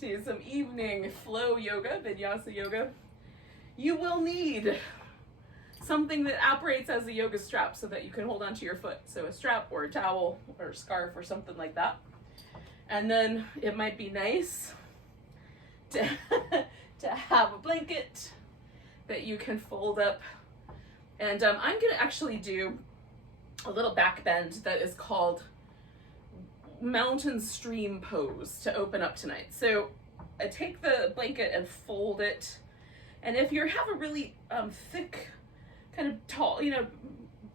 to some evening flow yoga, Vinyasa yoga, you will need something that operates as a yoga strap so that you can hold onto your foot. So a strap or a towel or a scarf or something like that. And then it might be nice to, to have a blanket that you can fold up. And I'm gonna actually do a little back bend that is called mountain stream pose to open up tonight. So I take the blanket and fold it. And if you have a really thick, kind of tall,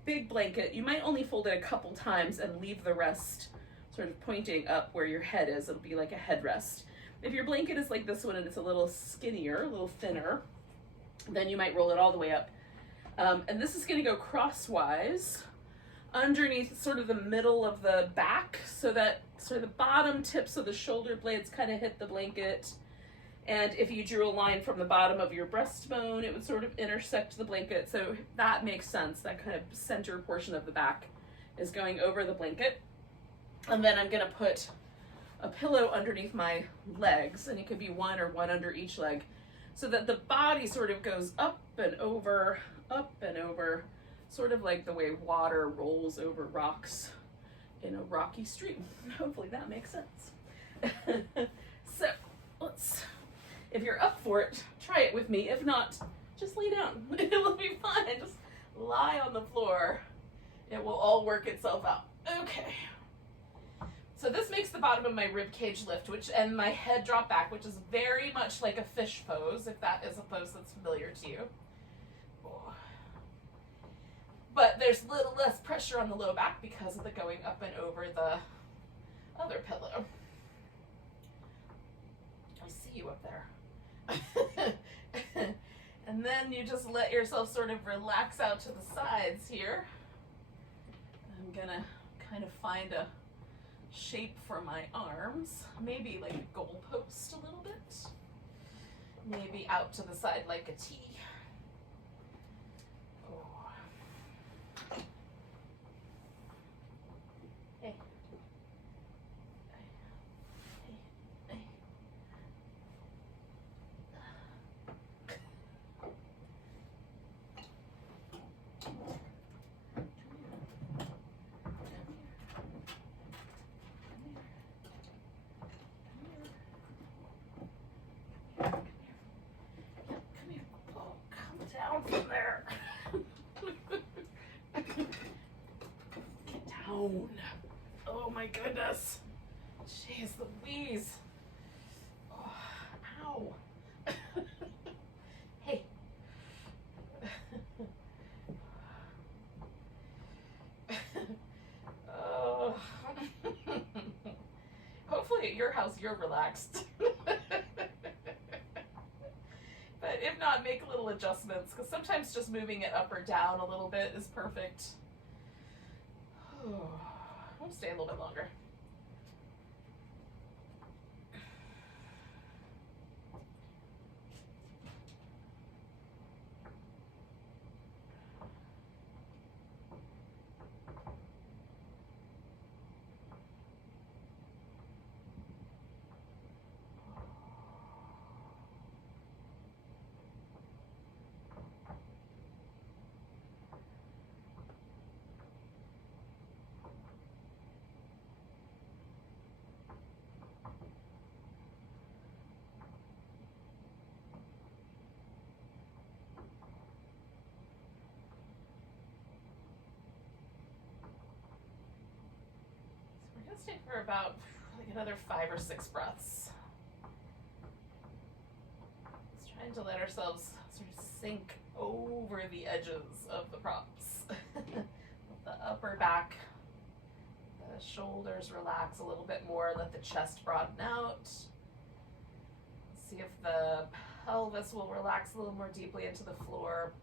big blanket, you might only fold it a couple times and leave the rest sort of pointing up where your head is. It'll be like a headrest. If your blanket is like this one and it's a little skinnier, a little thinner, then you might roll it all the way up. And this is going to go crosswise underneath sort of the middle of the back, so that sort of the bottom tips of the shoulder blades kind of hit the blanket. And if you drew a line from the bottom of your breastbone, it would sort of intersect the blanket. So that makes sense. That kind of center portion of the back is going over the blanket. And then I'm going to put a pillow underneath my legs, and it could be one or one under each leg, so that the body sort of goes up and over, sort of like the way water rolls over rocks in a rocky stream. Hopefully that makes sense. So if you're up for it, try it with me. If not, just lay down. It will be fine. Just lie on the floor. It will all work itself out. Okay. So this makes the bottom of my rib cage lift, and my head drop back, which is very much like a fish pose, if that is a pose that's familiar to you. But there's a little less pressure on the low back because of the going up and over the other pillow. I see you up there. And then you just let yourself sort of relax out to the sides here. I'm gonna kind of find a shape for my arms, maybe like a goalpost a little bit, maybe out to the side like a T. Oh. Hey. From there. Get down. Oh my goodness. Jeez Louise. Oh, ow. Hey. Oh. Hopefully at your house you're relaxed. But if not, make little adjustments, because sometimes just moving it up or down a little bit is perfect. I'll stay a little bit longer. Stay for about like another 5 or 6 breaths. Just trying to let ourselves sort of sink over the edges of the props. Let the upper back, the shoulders relax a little bit more, let the chest broaden out. See if the pelvis will relax a little more deeply into the floor.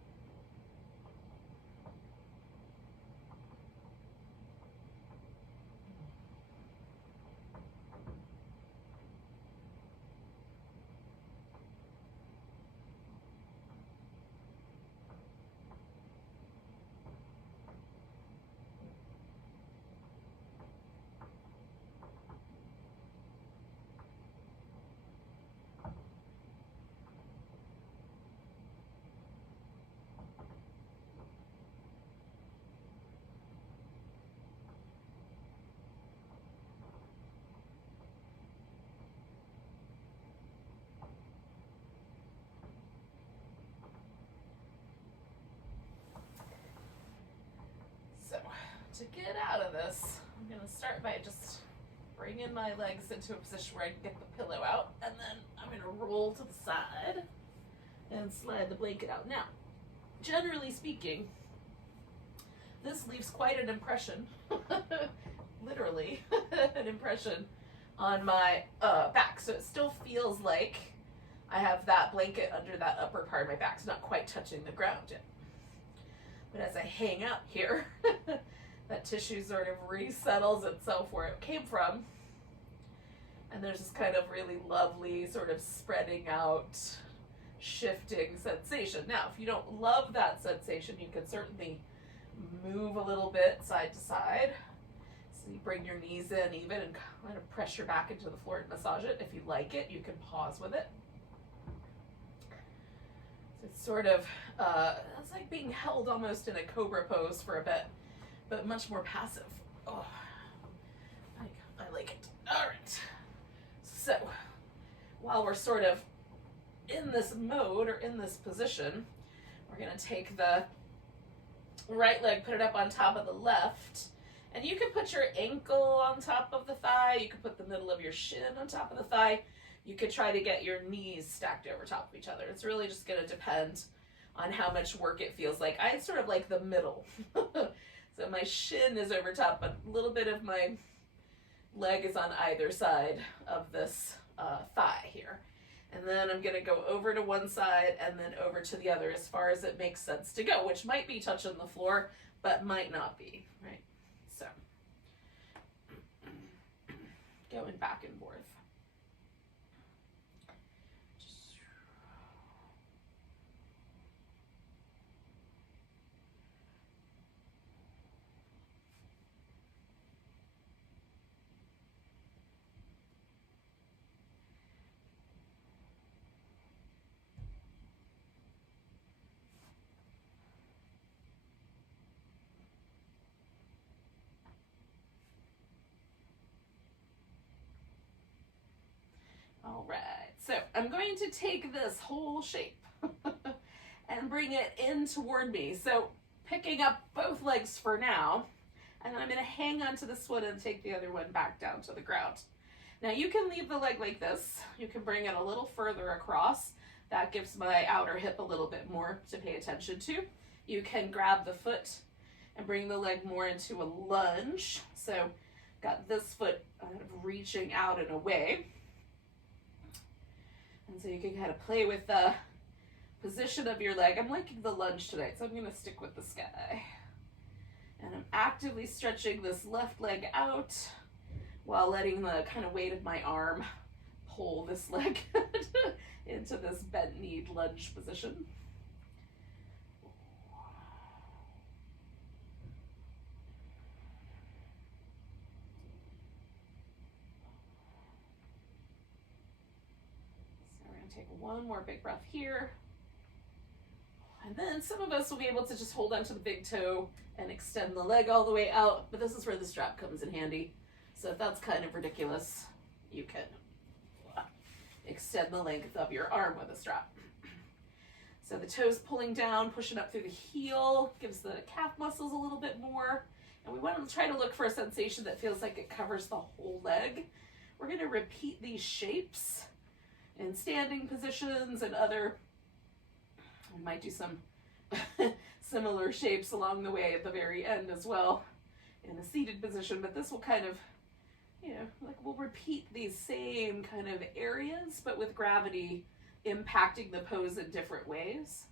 to get out of this, I'm going to start by just bringing my legs into a position where I can get the pillow out, and then I'm going to roll to the side and slide the blanket out. Now, generally speaking, this leaves quite an impression, literally an impression on my back. So it still feels like I have that blanket under that upper part of my back. It's not quite touching the ground yet. But as I hang out here, that tissue sort of resettles itself where it came from. And there's this kind of really lovely sort of spreading out, shifting sensation. Now, if you don't love that sensation, you can certainly move a little bit side to side. So you bring your knees in even and kind of pressure back into the floor and massage it. If you like it, you can pause with it. So it's sort of, it's like being held almost in a cobra pose for a bit, but much more passive. Oh, I like it. All right. So while we're sort of in this mode or in this position, we're going to take the right leg, put it up on top of the left, and you can put your ankle on top of the thigh. You can put the middle of your shin on top of the thigh. You could try to get your knees stacked over top of each other. It's really just going to depend on how much work it feels like. I sort of like the middle. So my shin is over top, but a little bit of my leg is on either side of this thigh here. And then I'm going to go over to one side and then over to the other as far as it makes sense to go, which might be touching the floor, but might not be, right? So, going back and forth. All right, so I'm going to take this whole shape and bring it in toward me. So picking up both legs for now, and then I'm going to hang onto this one and take the other one back down to the ground. Now you can leave the leg like this. You can bring it a little further across. That gives my outer hip a little bit more to pay attention to. You can grab the foot and bring the leg more into a lunge. So got this foot kind of reaching out and away. And so you can kind of play with the position of your leg. I'm liking the lunge tonight, so I'm going to stick with this guy. And I'm actively stretching this left leg out while letting the kind of weight of my arm pull this leg into this bent-kneed lunge position. Take one more big breath here. And then some of us will be able to just hold onto the big toe and extend the leg all the way out, but this is where the strap comes in handy. So if that's kind of ridiculous, you can extend the length of your arm with a strap. So the toes pulling down, pushing up through the heel, gives the calf muscles a little bit more. And we want to try to look for a sensation that feels like it covers the whole leg. We're going to repeat these shapes in standing positions and other, we might do some similar shapes along the way at the very end as well in a seated position, but this will kind of, you know, like we'll repeat these same kind of areas, but with gravity impacting the pose in different ways.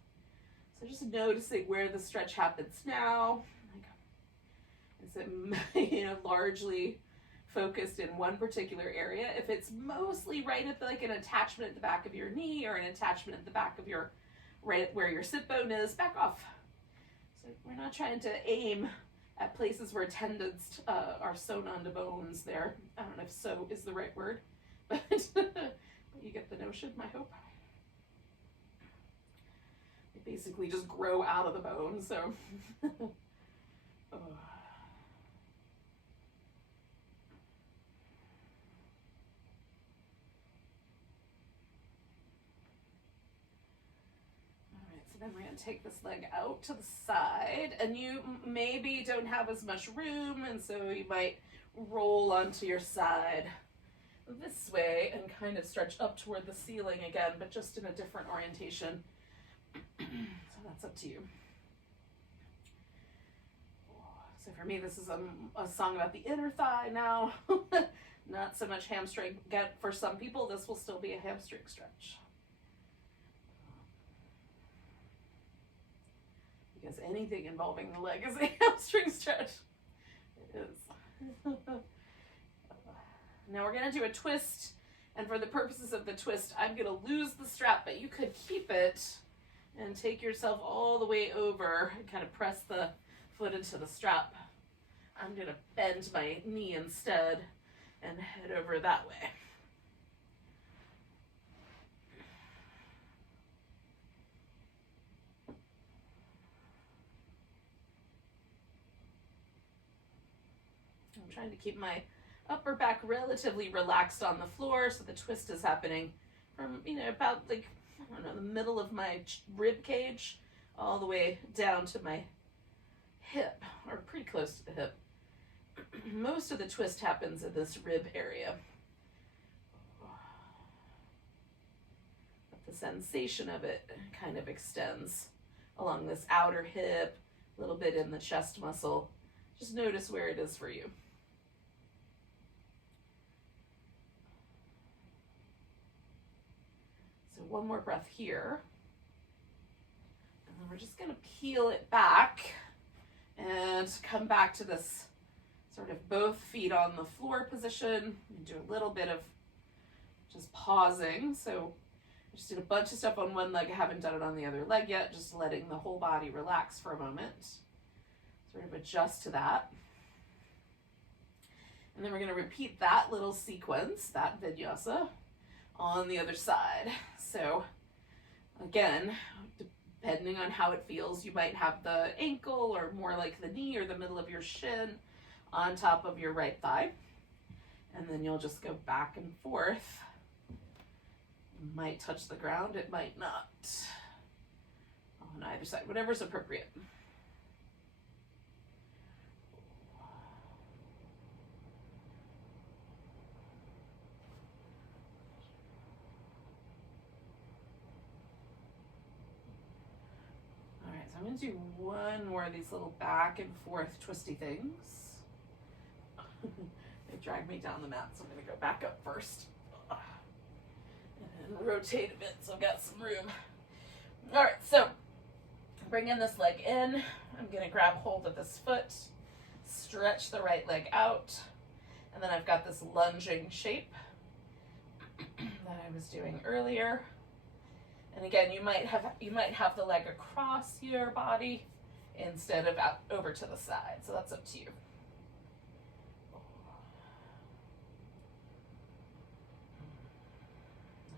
So just noticing where the stretch happens now. Is it, you know, largely focused in one particular area? If it's mostly right at like an attachment at the back of your knee or an attachment at the back of your, right where your sit bone is, back off. So we're not trying to aim at places where tendons are sewn onto bones there. I don't know if "sew" is the right word, but you get the notion, I hope. They basically just grow out of the bone, so. Oh. then we're going to take this leg out to the side, and you maybe don't have as much room, and so you might roll onto your side this way and kind of stretch up toward the ceiling again, but just in a different orientation. So that's up to you. So for me, this is a song about the inner thigh now, not so much hamstring. Again, for some people, this will still be a hamstring stretch. Because anything involving the leg is a hamstring stretch. It is. Now we're going to do a twist, and for the purposes of the twist, I'm going to lose the strap, but you could keep it and take yourself all the way over and kind of press the foot into the strap. I'm going to bend my knee instead and head over that way. I'm trying to keep my upper back relatively relaxed on the floor, so the twist is happening from, about like, I don't know, the middle of my rib cage all the way down to my hip, or pretty close to the hip. Most of the twist happens in this rib area. But the sensation of it kind of extends along this outer hip, a little bit in the chest muscle. Just notice where it is for you. So one more breath here. And then we're just going to peel it back and come back to this sort of both feet on the floor position. And do a little bit of just pausing. So I just did a bunch of stuff on one leg. I haven't done it on the other leg yet. Just letting the whole body relax for a moment. Sort of adjust to that. And then we're going to repeat that little sequence, that vinyasa, on the other side. So again, depending on how it feels, you might have the ankle or more like the knee or the middle of your shin on top of your right thigh. And then you'll just go back and forth. It might touch the ground, it might not. On either side, whatever's appropriate. I'm going to do one more of these little back and forth twisty things. They drag me down the mat, so I'm going to go back up first. And rotate a bit so I've got some room. All right, so bringing this leg in, I'm going to grab hold of this foot, stretch the right leg out, and then I've got this lunging shape that I was doing earlier. And again, you might have the leg across your body instead of out over to the side. So that's up to you.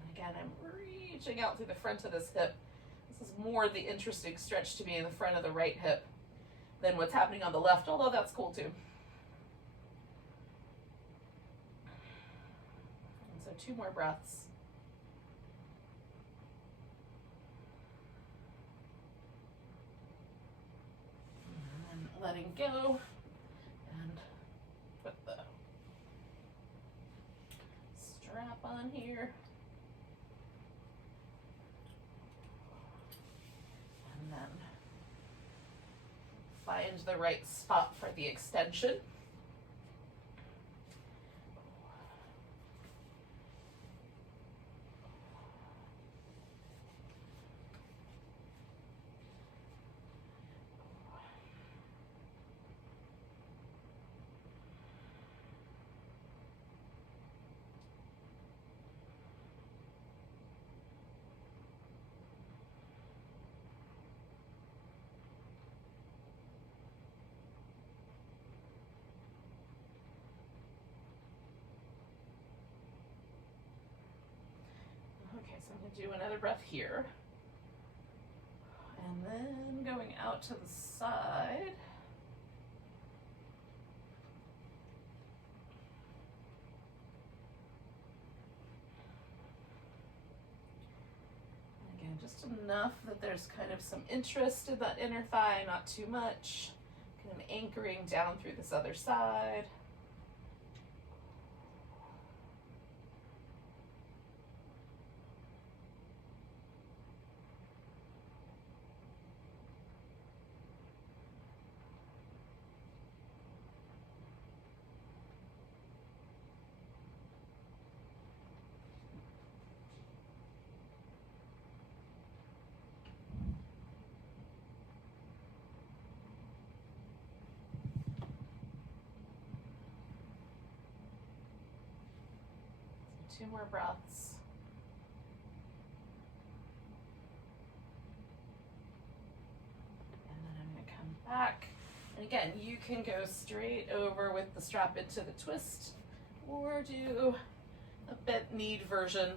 And again, I'm reaching out through the front of this hip. This is more the interesting stretch to me in the front of the right hip than what's happening on the left, although that's cool too. And so 2 more breaths. Letting go and put the strap on here. And then find the right spot for the extension. Okay, so I'm going to do another breath here. And then going out to the side. Just enough that there's kind of some interest in that inner thigh, not too much. Kind of anchoring down through this other side. Two more breaths. And then I'm going to come back. And again, you can go straight over with the strap into the twist or do a bent kneed version.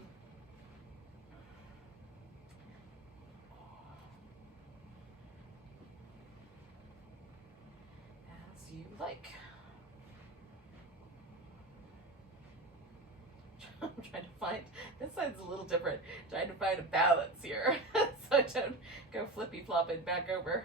As you like. I'm trying to find, this side's a little different, trying to find a balance here so I don't go flippy flopping back over.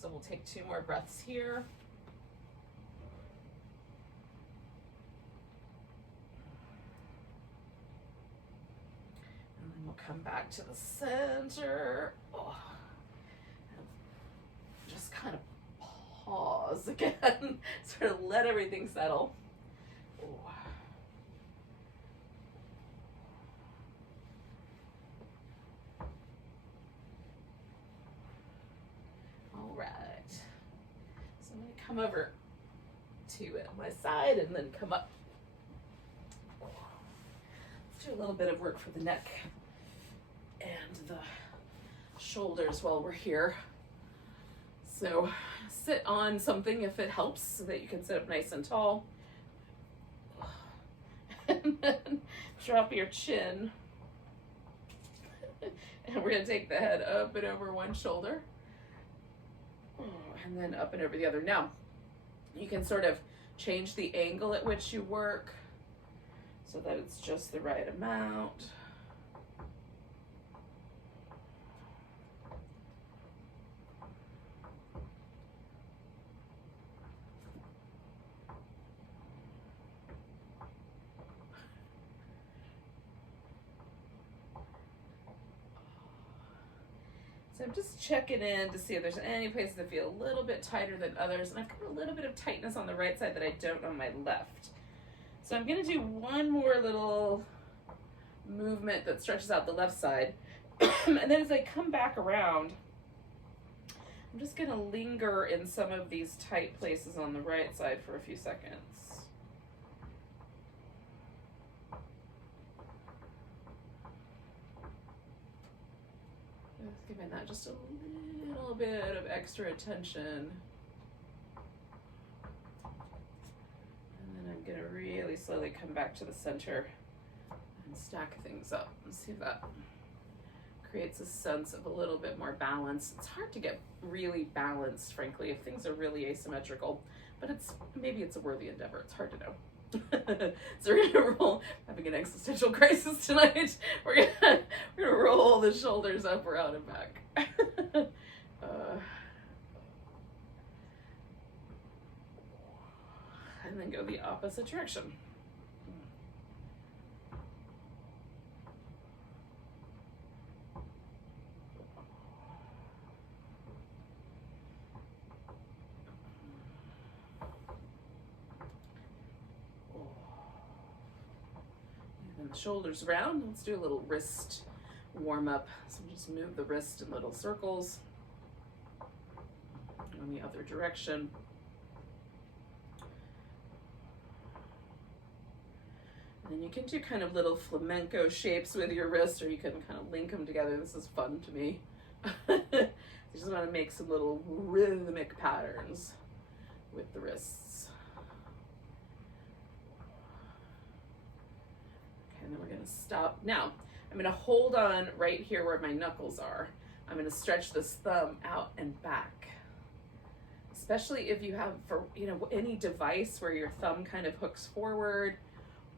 So we'll take 2 more breaths here. And then we'll come back to the center. Oh. Just kind of pause again. Sort of let everything settle. Oh. Come over to my side and then come up. Let's do a little bit of work for the neck and the shoulders while we're here. So sit on something if it helps so that you can sit up nice and tall. And then drop your chin. And we're going to take the head up and over one shoulder. And then up and over the other. Now, you can sort of change the angle at which you work so that it's just the right amount. So I'm just checking in to see if there's any places that feel a little bit tighter than others. And I've got a little bit of tightness on the right side that I don't on my left. So I'm gonna do one more little movement that stretches out the left side. And then as I come back around, I'm just gonna linger in some of these tight places on the right side for a few seconds. Giving that just a little bit of extra attention. And then I'm gonna really slowly come back to the center and stack things up and see if that creates a sense of a little bit more balance. It's hard to get really balanced, frankly, if things are really asymmetrical, but maybe it's a worthy endeavor. It's hard to know. So we're gonna roll, having an existential crisis tonight. We're gonna roll the shoulders up, around, and back. And then go the opposite direction. And the shoulders round. Let's do a little wrist warm up. So just move the wrist in little circles on the other direction. And you can do kind of little flamenco shapes with your wrist, or you can kind of link them together. This is fun to me. You just want to make some little rhythmic patterns with the wrists. Okay, and then we're going to stop. Now, I'm going to hold on right here where my knuckles are. I'm going to stretch this thumb out and back. Especially if you have, for any device where your thumb kind of hooks forward,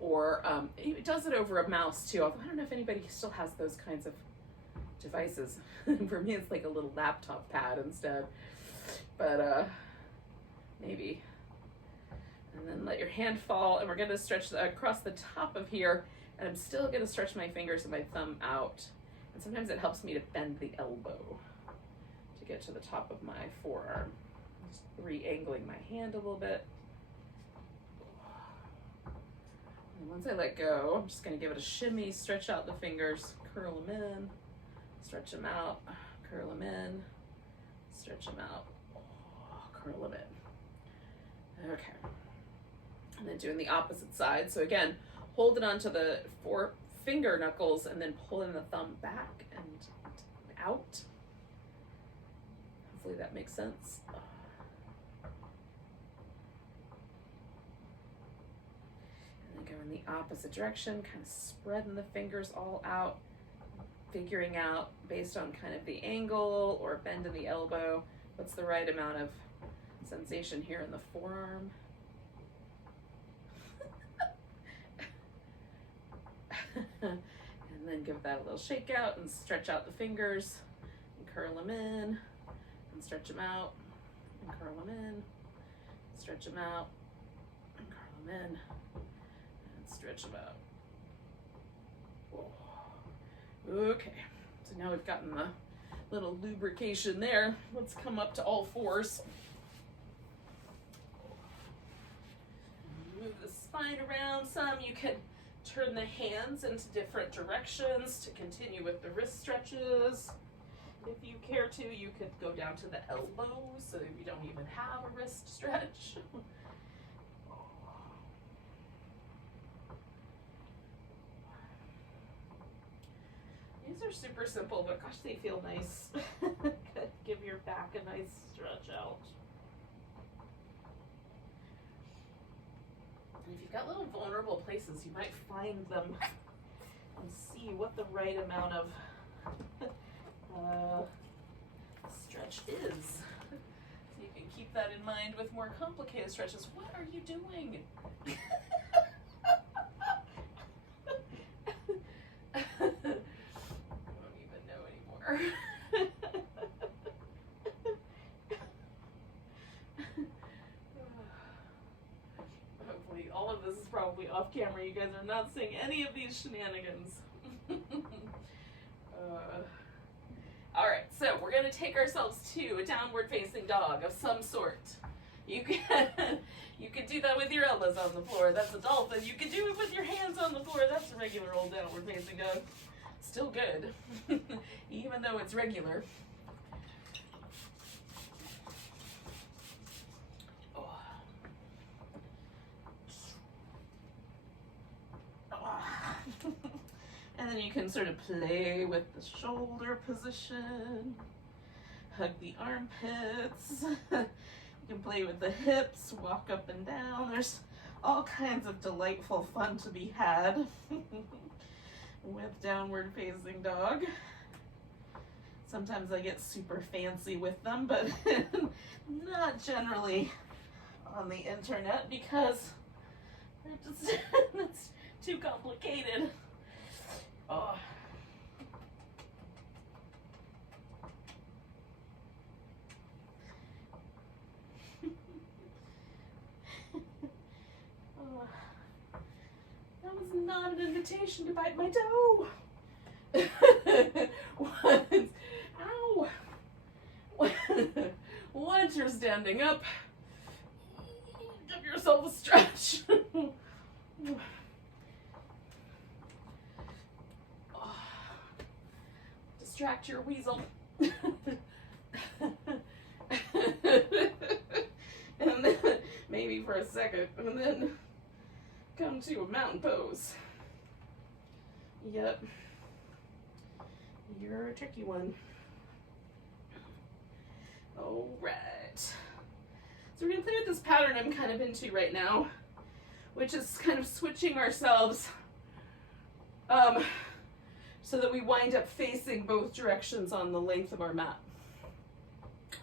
or it does it over a mouse too. Although I don't know if anybody still has those kinds of devices. For me, it's like a little laptop pad instead. But maybe. And then let your hand fall, and we're going to stretch across the top of here, and I'm still going to stretch my fingers and my thumb out. And sometimes it helps me to bend the elbow to get to the top of my forearm. Just re-angling my hand a little bit. And once I let go, I'm just going to give it a shimmy, stretch out the fingers, curl them in, stretch them out, curl them in, stretch them out, curl them in. Okay. And then doing the opposite side. So again, hold it onto the four finger knuckles and then pulling the thumb back and out. Hopefully that makes sense. Go in the opposite direction, kind of spreading the fingers all out, figuring out based on kind of the angle or bend in the elbow, what's the right amount of sensation here in the forearm. And then give that a little shake out and stretch out the fingers and curl them in and stretch them out and curl them in, stretch them out and curl them in. Stretch them out. Okay, so now we've gotten the little lubrication there. Let's come up to all fours. Move the spine around some. You can turn the hands into different directions to continue with the wrist stretches. If you care to, you could go down to the elbows so you don't even have a wrist stretch. These are super simple, but gosh, they feel nice. Give your back a nice stretch out. And if you've got little vulnerable places, you might find them and see what the right amount of stretch is. So you can keep that in mind with more complicated stretches. What are you doing? Hopefully all of this is probably off camera. You guys are not seeing any of these shenanigans. All right, so we're going to take ourselves to a downward facing dog of some sort. You can do that with your elbows on the floor. That's a dolphin. You can do it with your hands on the floor. That's a regular old downward facing dog. Still good, even though it's regular. And then you can sort of play with the shoulder position, hug the armpits. You can play with the hips, walk up and down. There's all kinds of delightful fun to be had with downward facing dog. Sometimes I get super fancy with them, but not generally on the internet because it's too complicated. Oh. That was not an invitation to bite my toe. Ow. Once you're standing up, give yourself a stretch. Distract your weasel. And then maybe for a second, and then come to a mountain pose. Yep. You're a tricky one. All right. So we're gonna play with this pattern I'm kind of into right now, which is kind of switching ourselves so that we wind up facing both directions on the length of our mat.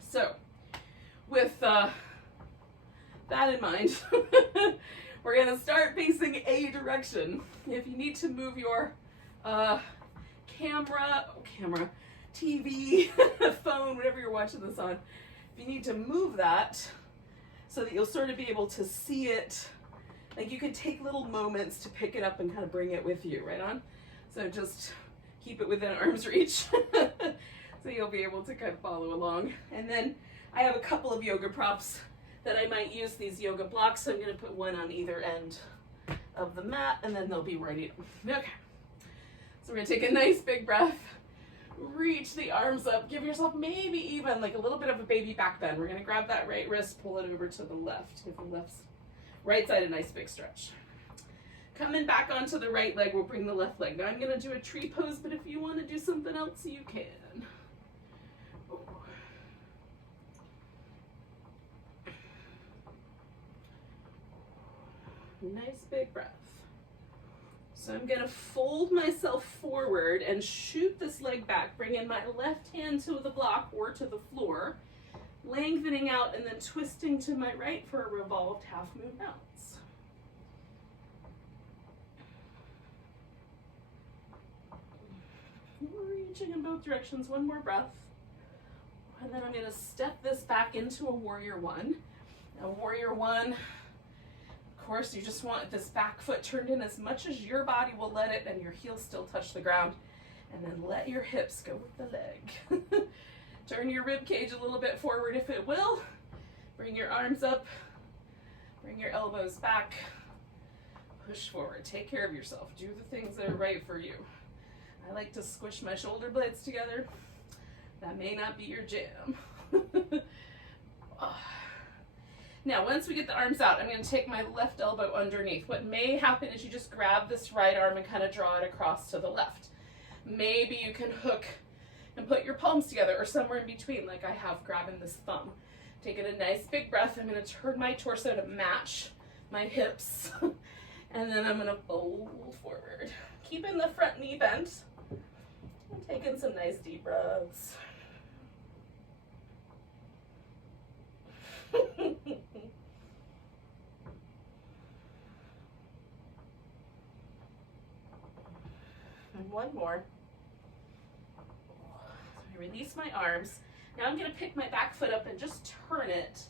So with that in mind, we're gonna start facing a direction. If you need to move your camera, TV, phone, whatever you're watching this on, if you need to move that so that you'll sort of be able to see it, like you could take little moments to pick it up and kind of bring it with you, right on? So just keep it within arm's reach so you'll be able to kind of follow along. And then I have a couple of yoga props that I might use, these yoga blocks, so I'm going to put one on either end of the mat and then they'll be ready. Okay, so we're going to take a nice big breath, reach the arms up, give yourself maybe even like a little bit of a baby back bend. We're going to grab that right wrist, pull it over to the left, give the left right side a nice big stretch. Coming back onto the right leg, we'll bring the left leg. Now I'm going to do a tree pose, but if you want to do something else, you can. Oh. Nice big breath. So I'm going to fold myself forward and shoot this leg back, bring in my left hand to the block or to the floor, lengthening out and then twisting to my right for a revolved half moon bounce. Reaching in both directions, one more breath. And then I'm going to step this back into a warrior one. Now warrior one, of course, you just want this back foot turned in as much as your body will let it and your heels still touch the ground. And then let your hips go with the leg. Turn your rib cage a little bit forward if it will. Bring your arms up. Bring your elbows back. Push forward. Take care of yourself. Do the things that are right for you. I like to squish my shoulder blades together. That may not be your jam. Now, once we get the arms out, I'm going to take my left elbow underneath. What may happen is you just grab this right arm and kind of draw it across to the left. Maybe you can hook and put your palms together or somewhere in between, like I have grabbing this thumb. Taking a nice big breath, I'm going to turn my torso to match my hips. And then I'm going to fold forward. Keeping the front knee bent. And taking some nice deep breaths. And one more. So I release my arms. Now I'm going to pick my back foot up and just turn it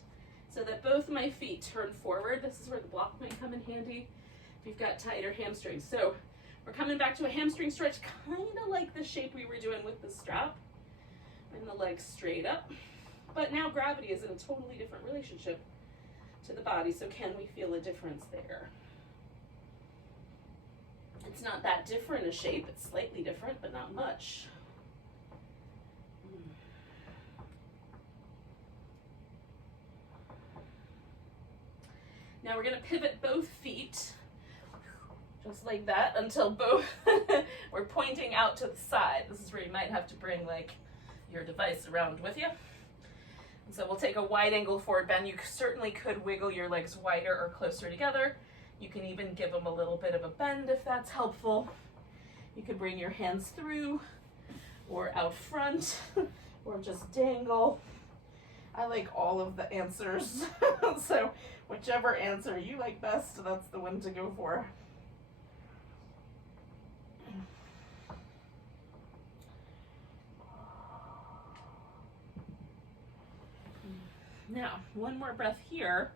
so that both my feet turn forward. This is where the block might come in handy if you've got tighter hamstrings. So we're coming back to a hamstring stretch, kind of like the shape we were doing with the strap. Bring the legs straight up. But now gravity is in a totally different relationship to the body, so can we feel a difference there? It's not that different a shape, it's slightly different, but not much. Now we're going to pivot both feet, just like that, until both we're pointing out to the side. This is where you might have to bring like your device around with you. And so we'll take a wide angle forward bend. You certainly could wiggle your legs wider or closer together. You can even give them a little bit of a bend if that's helpful. You could bring your hands through or out front or just dangle. I like all of the answers. So whichever answer you like best, that's the one to go for. Now, one more breath here,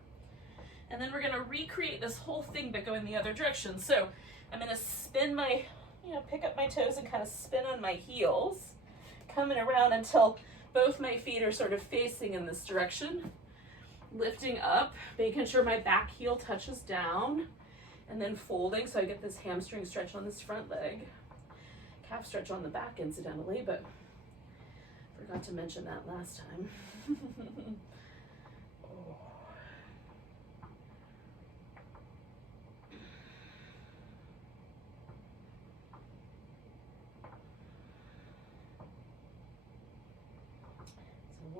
and then we're going to recreate this whole thing but go in the other direction. So I'm going to spin my, pick up my toes and kind of spin on my heels, coming around until both my feet are sort of facing in this direction, lifting up, making sure my back heel touches down, and then folding so I get this hamstring stretch on this front leg, calf stretch on the back incidentally, but forgot to mention that last time.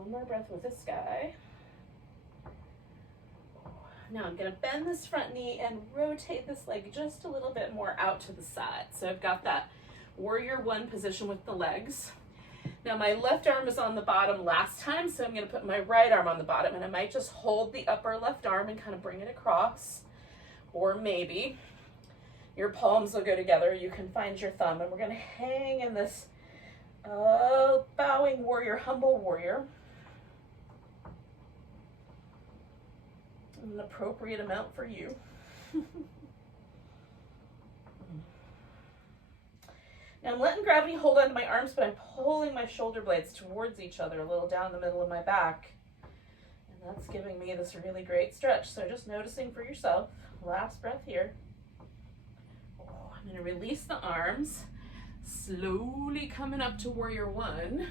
One more breath with this guy. Now I'm gonna bend this front knee and rotate this leg just a little bit more out to the side. So I've got that warrior one position with the legs. Now my left arm is on the bottom last time, so I'm gonna put my right arm on the bottom, and I might just hold the upper left arm and kind of bring it across. Or maybe your palms will go together. You can find your thumb, and we're gonna hang in this bowing warrior, humble warrior. An appropriate amount for you. Now I'm letting gravity hold onto my arms, but I'm pulling my shoulder blades towards each other a little down the middle of my back. And that's giving me this really great stretch. So just noticing for yourself. Last breath here. Oh, I'm going to release the arms, slowly coming up to warrior one.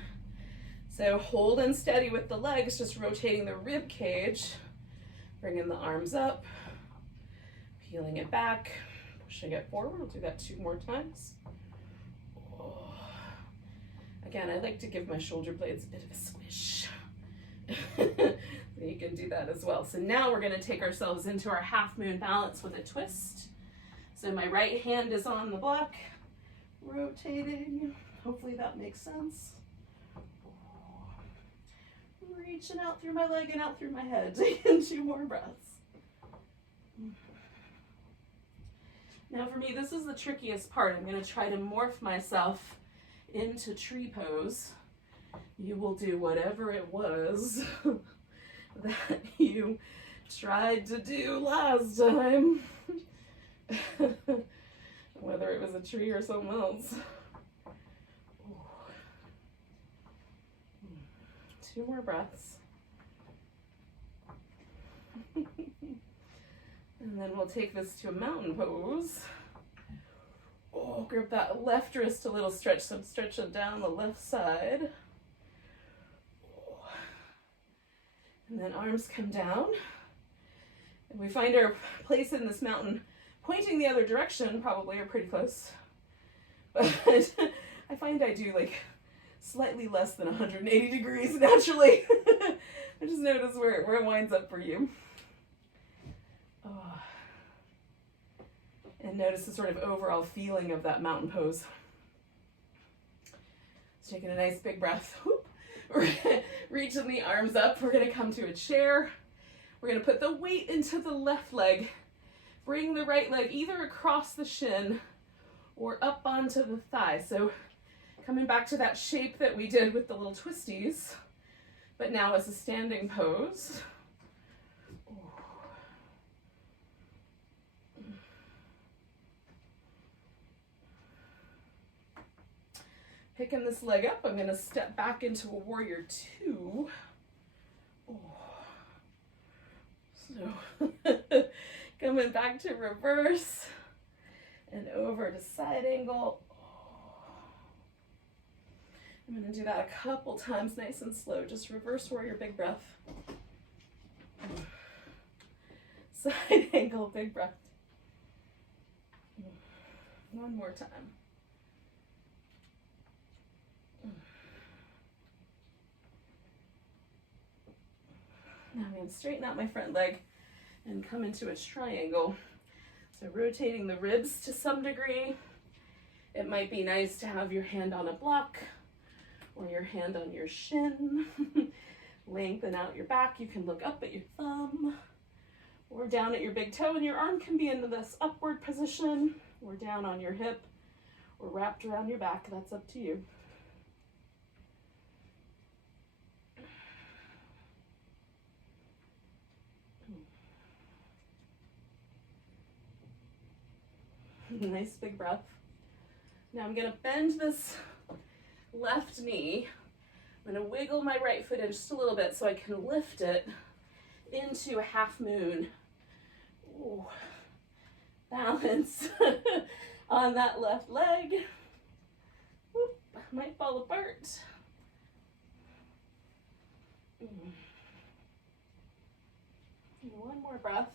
So holding steady with the legs, just rotating the rib cage. Bringing the arms up, peeling it back, pushing it forward. We'll do that 2 more times. Oh. Again, I like to give my shoulder blades a bit of a squish. You can do that as well. So now we're going to take ourselves into our half moon balance with a twist. So my right hand is on the block, rotating. Hopefully that makes sense. Reaching out through my leg and out through my head. Taking 2 more breaths. Now for me, this is the trickiest part. I'm going to try to morph myself into tree pose. You will do whatever it was that you tried to do last time. Whether it was a tree or something else. 2 more breaths. And then we'll take this to a mountain pose. Oh, grip that left wrist a little stretch, so I'm stretching down the left side. Oh. And then arms come down. And we find our place in this mountain pointing the other direction, probably, or pretty close. But I find I do like slightly less than 180 degrees naturally. I just notice where it winds up for you. Oh. And notice the sort of overall feeling of that mountain pose. Just taking a nice big breath. Whoop. We're reaching the arms up. We're going to come to a chair. We're going to put the weight into the left leg. Bring the right leg either across the shin or up onto the thigh. So coming back to that shape that we did with the little twisties, but now as a standing pose. Picking this leg up, I'm going to step back into a warrior 2. So coming back to reverse and over to side angle. I'm going to do that a couple times, nice and slow. Just reverse warrior, big breath. Side angle, big breath. 1 more time. Now I'm going to straighten out my front leg and come into a triangle. So rotating the ribs to some degree. It might be nice to have your hand on a block or your hand on your shin. Lengthen out your back. You can look up at your thumb or down at your big toe, and your arm can be in this upward position or down on your hip or wrapped around your back. That's up to you. Nice big breath. Now I'm going to bend this left knee. I'm going to wiggle my right foot in just a little bit so I can lift it into a half moon. Ooh. Balance on that left leg. Oop, might fall apart. One more breath.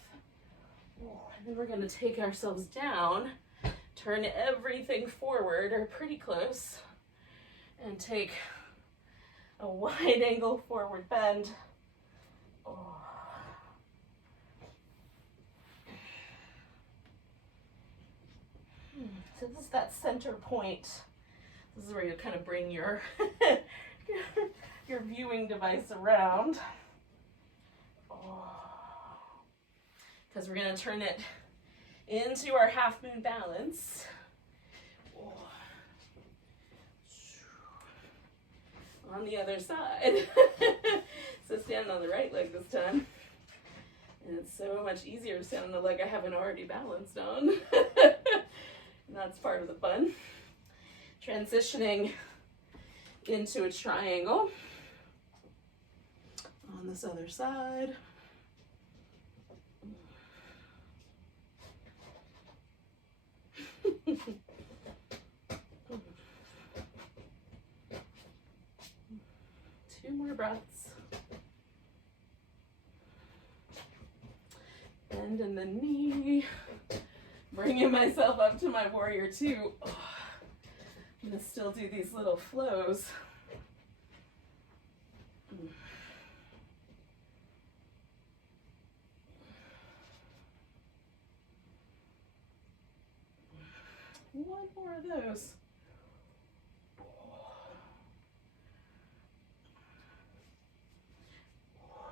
And then we're going to take ourselves down, turn everything forward or pretty close, and take a wide angle forward bend. Oh. So this is that center point. This is where you kind of bring your your viewing device around. Because we're going to turn it into our half moon balance. On the other side. So stand on the right leg this time. And it's so much easier to stand on the leg I haven't already balanced on. And that's part of the fun. Transitioning into a triangle on this other side. Two more breaths. Bend in the knee. Bringing myself up to my warrior two. Oh, I'm going to still do these little flows. One more of those.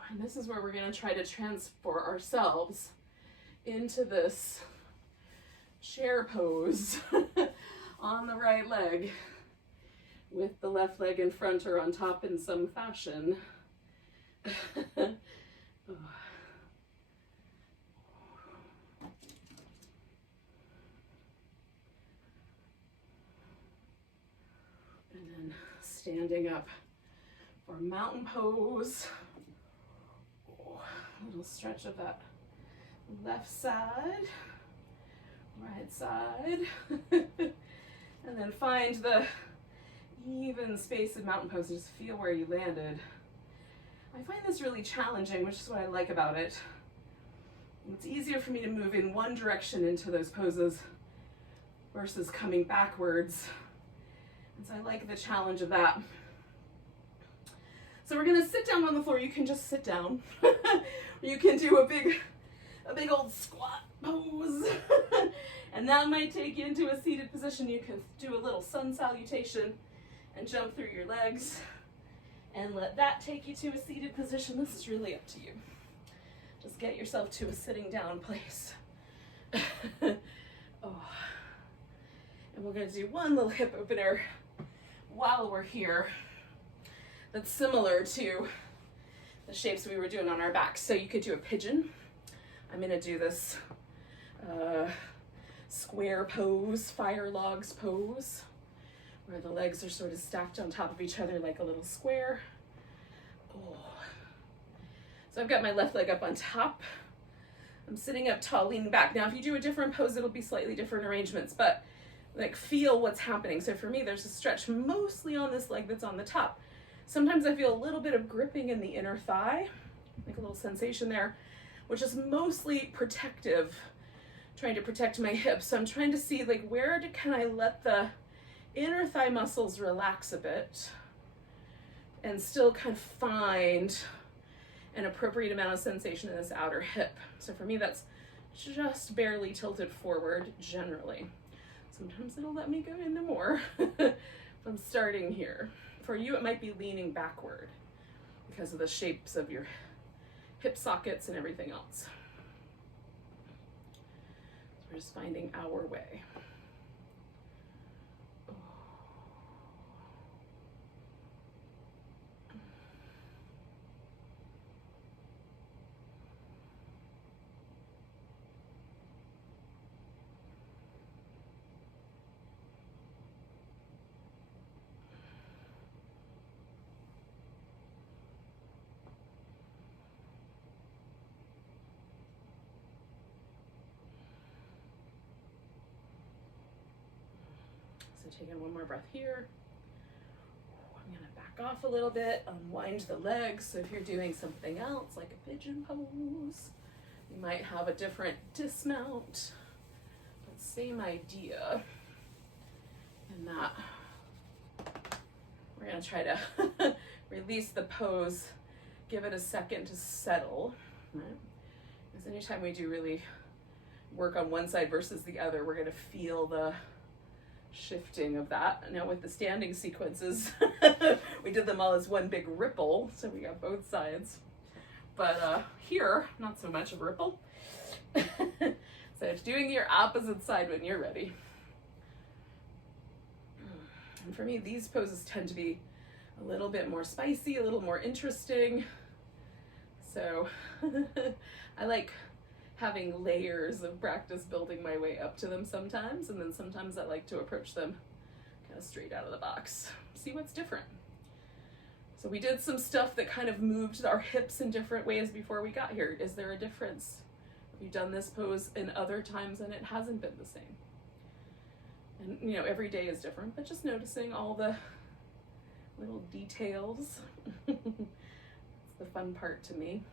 And this is where we're going to try to transfer ourselves into this chair pose on the right leg with the left leg in front or on top in some fashion. Oh. And then standing up for mountain pose. Oh, a little stretch of that left side, right side. And then find the even space of mountain pose. Just feel where you landed. I find this really challenging, which is what I like about it. It's easier for me to move in one direction into those poses versus coming backwards. And so I like the challenge of that. So we're gonna sit down on the floor. You can just sit down. You can do a big old squat pose. And that might take you into a seated position. You can do a little sun salutation and jump through your legs and let that take you to a seated position. This is really up to you. Just get yourself to a sitting down place. Oh. And we're gonna do one little hip opener while we're here that's similar to the shapes we were doing on our backs. So you could do a pigeon. I'm gonna do this square pose, fire logs pose, where the legs are sort of stacked on top of each other like a little square. Oh. So I've got my left leg up on top. I'm sitting up tall, leaning back. Now, if you do a different pose, it'll be slightly different arrangements, but like feel what's happening. So for me, there's a stretch mostly on this leg that's on the top. Sometimes I feel a little bit of gripping in the inner thigh, like a little sensation there, which is mostly protective, trying to protect my hips. So I'm trying to see like can I let the inner thigh muscles relax a bit and still kind of find an appropriate amount of sensation in this outer hip. So for me, that's just barely tilted forward generally. Sometimes it'll let me go into more if I'm starting here. For you, it might be leaning backward because of the shapes of your hip sockets and everything else. So we're just finding our way. So take in one more breath here. I'm gonna back off a little bit, unwind the legs. So if you're doing something else, like a pigeon pose, you might have a different dismount, but same idea. And that we're gonna try to release the pose, give it a second to settle, right? Because anytime we do really work on one side versus the other, we're going to feel the shifting of that. Now with the standing sequences, we did them all as one big ripple, so we got both sides. But here, not so much of a ripple. So it's doing your opposite side when you're ready. And for me, these poses tend to be a little bit more spicy, a little more interesting. So I like having layers of practice building my way up to them sometimes, and then sometimes I like to approach them kind of straight out of the box. See what's different. So we did some stuff that kind of moved our hips in different ways before we got here. Is there a difference? Have you done this pose in other times and it hasn't been the same? And you know, every day is different, but just noticing all the little details. It's the fun part to me.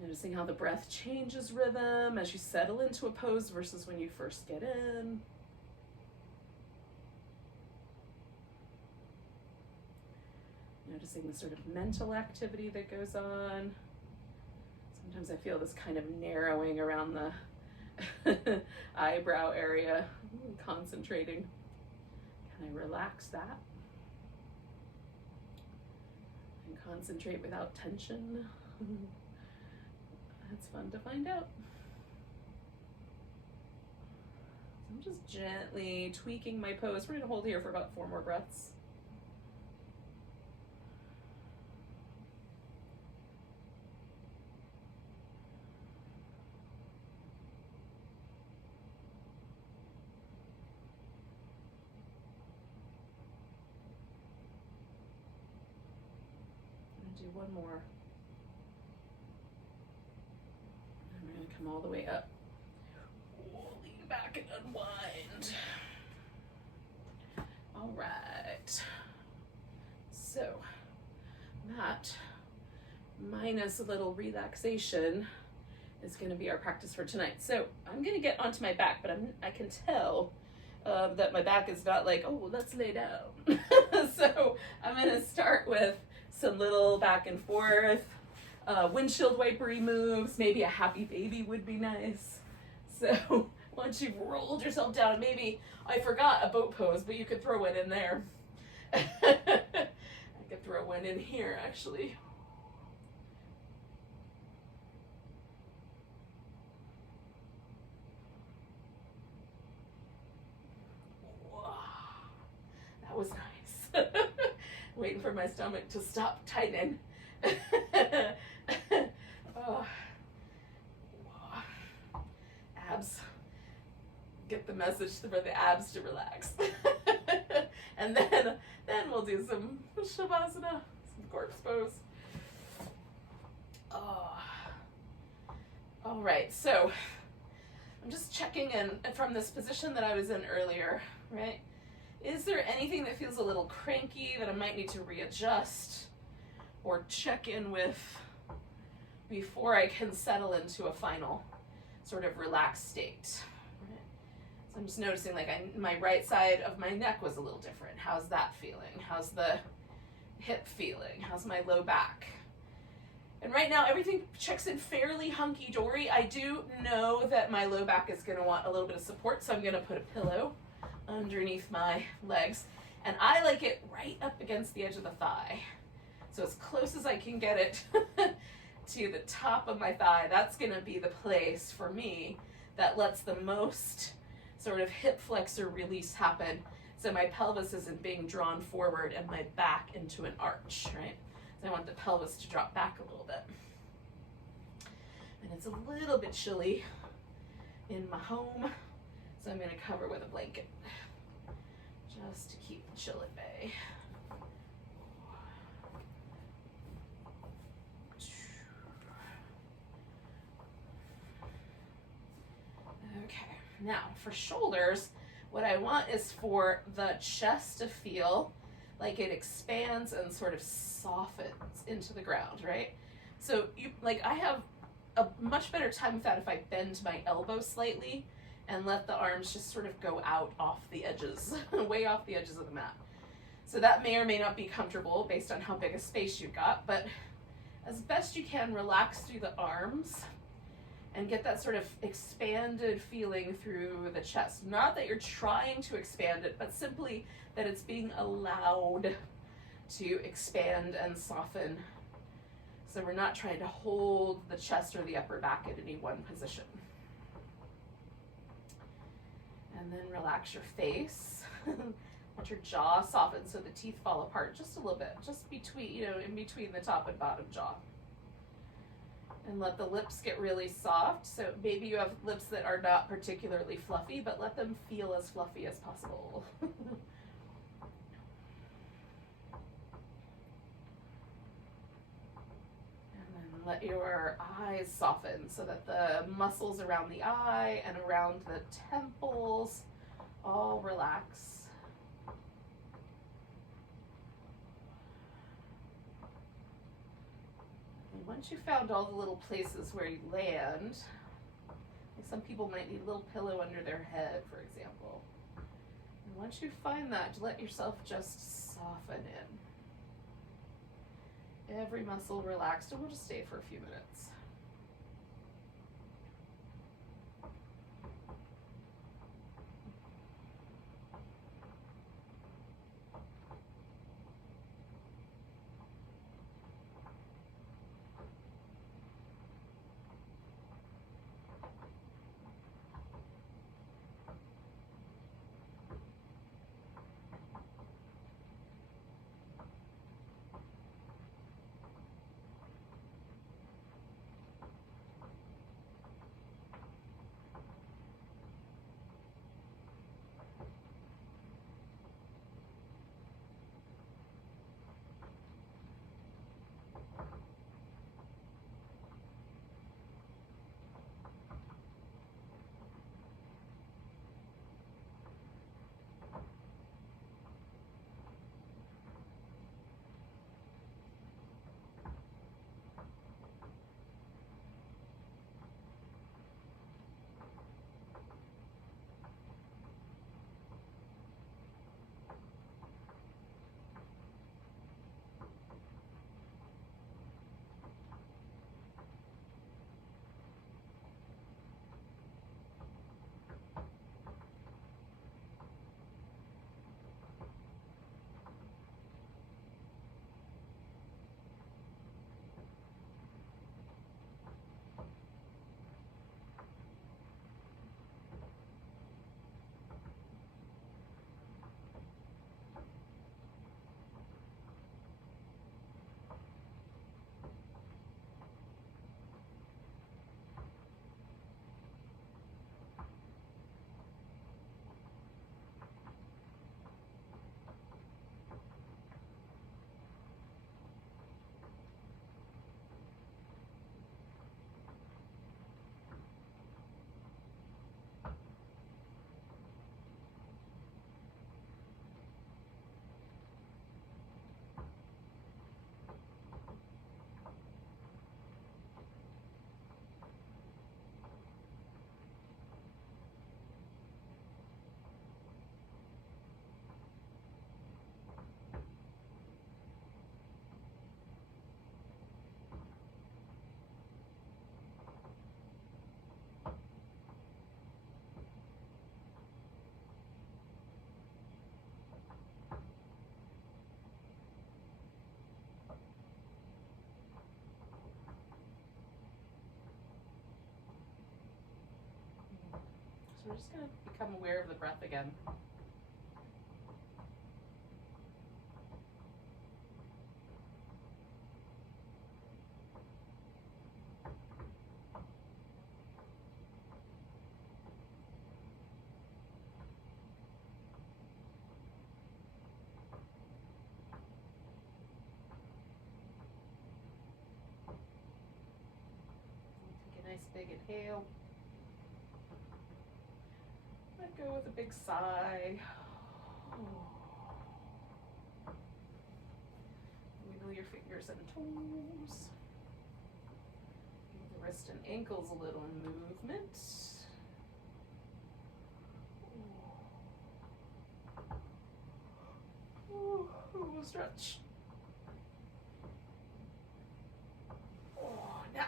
Noticing how the breath changes rhythm as you settle into a pose versus when you first get in. Noticing the sort of mental activity that goes on. Sometimes I feel this kind of narrowing around the eyebrow area. Concentrating. Can I relax that? And concentrate without tension? That's fun to find out. So I'm just gently tweaking my pose. We're going to hold here for about 4 more breaths. Do one more. And we're going to come all the way up. Lean back and unwind. All right. So that minus a little relaxation is going to be our practice for tonight. So I'm going to get onto my back, but I can tell that my back is not like, oh, let's lay down. So I'm going to start with some little back and forth, windshield wipery moves. Maybe a happy baby would be nice. So once you've rolled yourself down, maybe I forgot a boat pose, but you could throw one in there. I could throw one in here, actually. Wow, that was nice. Waiting for my stomach to stop tightening. Oh. Abs. Get the message for the abs to relax. And then we'll do some shavasana, some corpse pose. Oh. All right, so I'm just checking in from this position that I was in earlier, right? Is there anything that feels a little cranky that I might need to readjust or check in with before I can settle into a final sort of relaxed state? Right? So I'm just noticing like my right side of my neck was a little different. How's that feeling? How's the hip feeling? How's my low back? And right now everything checks in fairly hunky-dory. I do know that my low back is going to want a little bit of support, so I'm going to put a pillow underneath my legs, and I like it right up against the edge of the thigh, so as close as I can get it to the top of my thigh. That's going to be the place for me that lets the most sort of hip flexor release happen, so my pelvis isn't being drawn forward and my back into an arch, right? So I want the pelvis to drop back a little bit. And it's a little bit chilly in my home, so I'm going to cover with a blanket just to keep the chill at bay. Okay, now for shoulders, what I want is for the chest to feel like it expands and sort of softens into the ground, right? So I have a much better time with that if I bend my elbow slightly and let the arms just sort of go out off the edges, way off the edges of the mat. So that may or may not be comfortable based on how big a space you've got, but as best you can, relax through the arms and get that sort of expanded feeling through the chest. Not that you're trying to expand it, but simply that it's being allowed to expand and soften. So we're not trying to hold the chest or the upper back at any one position. And then relax your face. Let your jaw soften so the teeth fall apart just a little bit, just between, in between the top and bottom jaw. And let the lips get really soft. So maybe you have lips that are not particularly fluffy, but let them feel as fluffy as possible. Let your eyes soften so that the muscles around the eye and around the temples all relax. And once you've found all the little places where you land, like some people might need a little pillow under their head, for example. And once you find that, let yourself just soften in. Every muscle relaxed, and we'll just stay for a few minutes. So we're just going to become aware of the breath again. Take a nice big inhale. Let go with a big sigh. Wiggle your fingers and toes. Give the wrist and ankles a little movement. Ooh. stretch. Oh, now.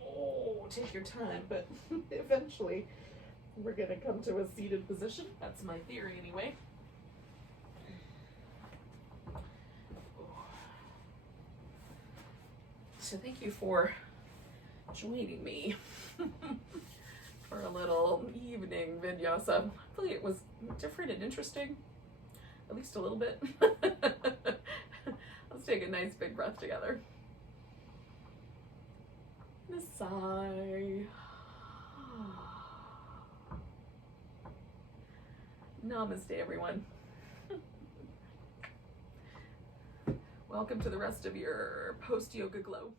Oh, take your time, but eventually we're gonna come to a seated position. That's my theory anyway. So thank you for joining me for a little evening vinyasa. Hopefully it was different and interesting, at least a little bit. Let's take a nice big breath together. And a sigh. Namaste, everyone. Welcome to the rest of your post-yoga glow.